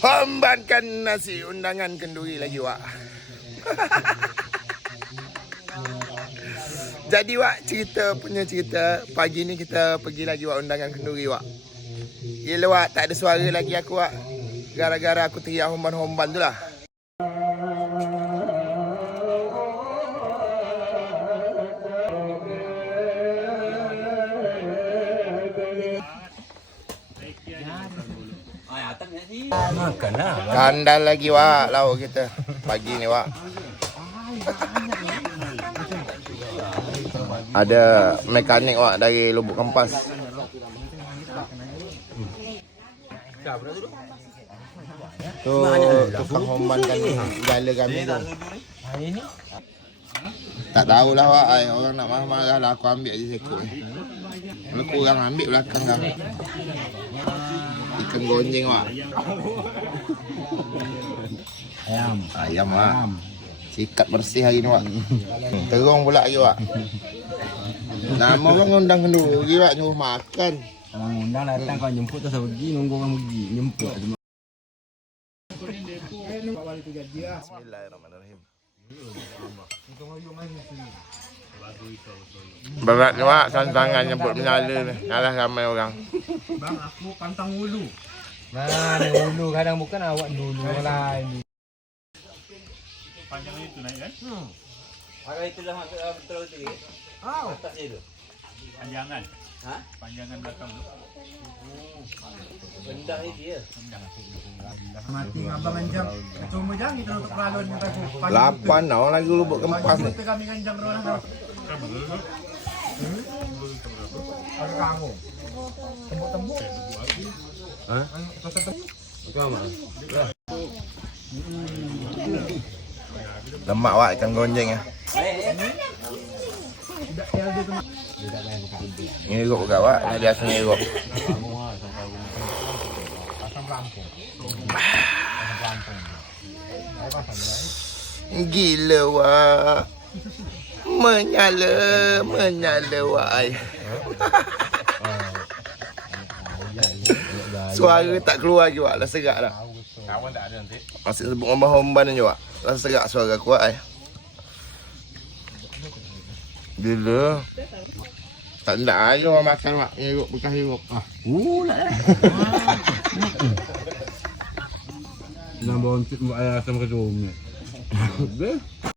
Hambankan nasi undangan kenduri lagi, Wak. Jadi, Wak, cerita pagi ni kita pergi lagi, Wak, undangan kenduri, Wak. Gila, Wak, tak ada suara lagi aku, Wak. Gara-gara aku teriak homban-homban tu lah. Makanlah. Kandal lagi, Wak, lauk kita pagi ni, Wak. Ada mekanik, Wak, dari Lubuk Kempas. Tu tukang hombankan gala kami tu. Tak tahulah, Wak, orang nak marah-marah lah aku ambil je sekut ni. Kalau kurang ambil belakang kau. Ikan gonjeng, Wak. Ayam, Wak. Sikat bersih hari ni, Wak. Terung pula lagi, Wak. Nama orang undang kenduri, Wak, nyuruh makan. Orang undang datang kau jemput terus pergi, nunggu orang pergi. Jemput. Bismillahirrahmanirrahim. Berat ni, Wak, tantangan nyebut menyala ni. Alah ramai orang. Bang, aku pantang ulu. Mana ulu kadang bukan awak dulu lain. Panjang itu naik kan? Agak itulah betul tu. Atas dia tu. Panjangan. Ha? Panjangan belakang tu. Rendah ni dia. Mati abang anjang. Cuma jang kita untuk peralon ni aku. 8 orang lagi Lubuk Kempas ni. Kita kami anjang rolah tu. Ada kamu. Tembuk-tembuk. Ha? Kau mah. Lemak, Wak, ikan gonjeng ya. Ngeruk juga, Wak. Ini biasa ngeruk. Gila, Wak. Menyala, Wak. Suara tak keluar lagi, Wak. Dah serak dah. Kawan tak ada nanti. Masih sebut homban-homban je, Wak. Dah serak suara kuat, Gila. Tak nak aja orang makan, Wak. Hiruk bekas hiruk. Lah. Nak bawa untuk ayah sama kedua.